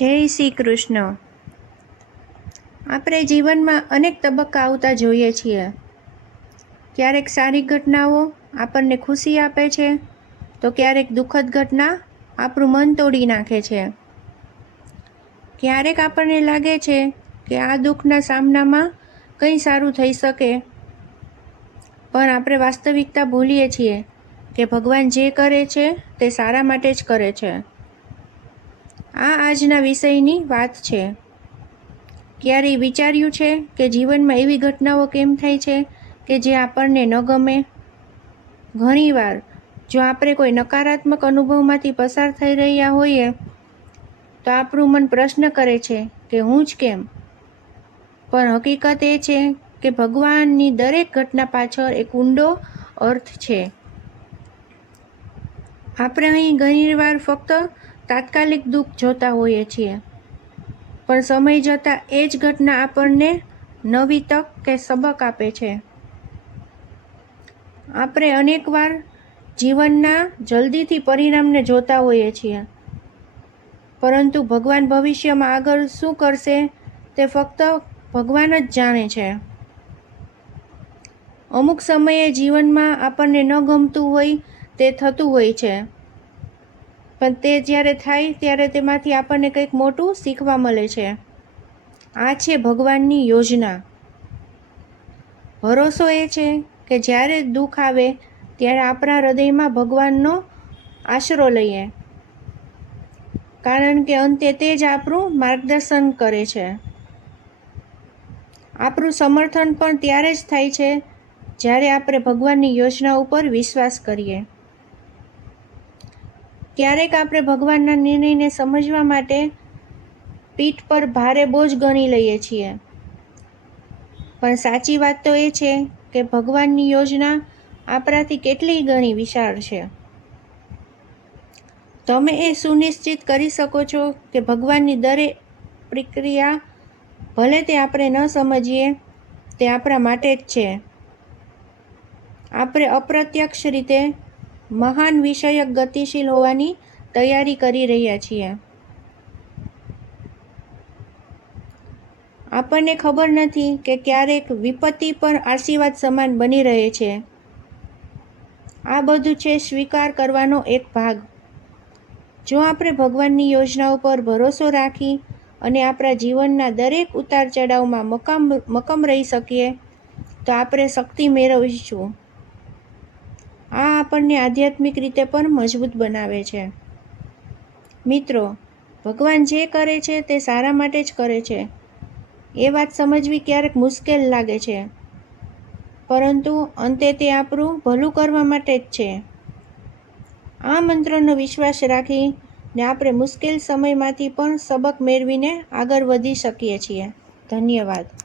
જય શ્રી કૃષ્ણ। આપણે જીવનમાં અનેક તબક્કા આવતા જોઈએ છીએ। ક્યારેક સારી ઘટનાઓ આપણને ખુશી આપે છે, તો ક્યારેક દુઃખદ ઘટના આપણું મન તોડી નાખે છે। ક્યારેક આપણને લાગે છે કે આ દુઃખના સામનામાં કંઈ સારું થઈ શકે, પણ આપણે વાસ્તવિકતા ભૂલીએ છીએ કે ભગવાન જે કરે છે તે સારા માટે જ કરે છે। આ આજના વિષયની વાત છે। ક્યારેય વિચાર્યું છે કે જીવનમાં એવી ઘટનાઓ કેમ થાય છે કે જે આપણને ન ગમે? ઘણીવાર જો આપણે કોઈ નકારાત્મક અનુભવમાંથી પસાર થઈ રહ્યા હોઈએ તો આપણું મન પ્રશ્ન કરે છે કે હું જ કેમ? પણ હકીકત એ છે કે ભગવાનની દરેક ઘટના પાછળ એક ઊંડો અર્થ છે। આપણે અહીં ઘણીવાર ફક્ત તાત્કાલિક દુઃખ જોતા હોઈએ છીએ, પણ સમય જતાં એ જ ઘટના આપણને નવી તક કે સબક આપે છે। આપણે અનેકવાર જીવનના જલ્દીથી પરિણામને જોતા હોઈએ છીએ, પરંતુ ભગવાન ભવિષ્યમાં આગળ શું કરશે તે ફક્ત ભગવાન જ જાણે છે। અમુક સમયે જીવનમાં આપણને ન ગમતું હોય તે થતું હોય છે, પણ તે જ્યારે થાય ત્યારે તેમાંથી આપણને કંઈક મોટું શીખવા મળે છે। આ છે ભગવાનની યોજના। ભરોસો એ છે કે જ્યારે દુઃખ આવે ત્યારે આપણા હૃદયમાં ભગવાનનો આશરો લઈએ, કારણ કે અંતે તે જ આપણું માર્ગદર્શન કરે છે। આપણું સમર્થન પણ ત્યારે જ થાય છે જ્યારે આપણે ભગવાનની યોજના ઉપર વિશ્વાસ કરીએ। ક્યારેક આપણે ભગવાનના નિર્ણયને સમજવા માટે પીઠ પર ભારે બોજ ગણી લઈએ છીએ, પણ સાચી વાત તો એ છે કે ભગવાનની યોજના આપણાથી કેટલી ગણી વિશાળ છે। તમે એ સુનિશ્ચિત કરી શકો છો કે ભગવાનની દરેક પ્રક્રિયા, ભલે તે આપણે ન સમજીએ, તે આપણા માટે જ છે। આપણે અપ્રત્યક્ષ રીતે મહાન વિષયક ગતિશીલ હોવાની તૈયારી કરી રહ્યા છીએ। આપણને ખબર નથી કે ક્યારેક વિપત્તિ પણ આશીર્વાદ સમાન બની રહે છે। આ બધું છે સ્વીકાર કરવાનો એક ભાગ। જો આપણે ભગવાનની યોજના ઉપર ભરોસો રાખી અને આપણા જીવનના દરેક ઉતાર ચઢાવમાં મક્કમ રહી શકીએ તો આપણે શક્તિ મેળવીશું। આ આપણને આધ્યાત્મિક રીતે પણ મજબૂત બનાવે છે। મિત્રો, ભગવાન જે કરે છે તે સારા માટે જ કરે છે એ વાત સમજવી ક્યારેક મુશ્કેલ લાગે છે, પરંતુ અંતે તે આપણું ભલું કરવા માટે જ છે। આ મંત્રનો વિશ્વાસ રાખીને આપણે મુશ્કેલ સમયમાંથી પણ સબક મેળવીને આગળ વધી શકીએ છીએ। ધન્યવાદ।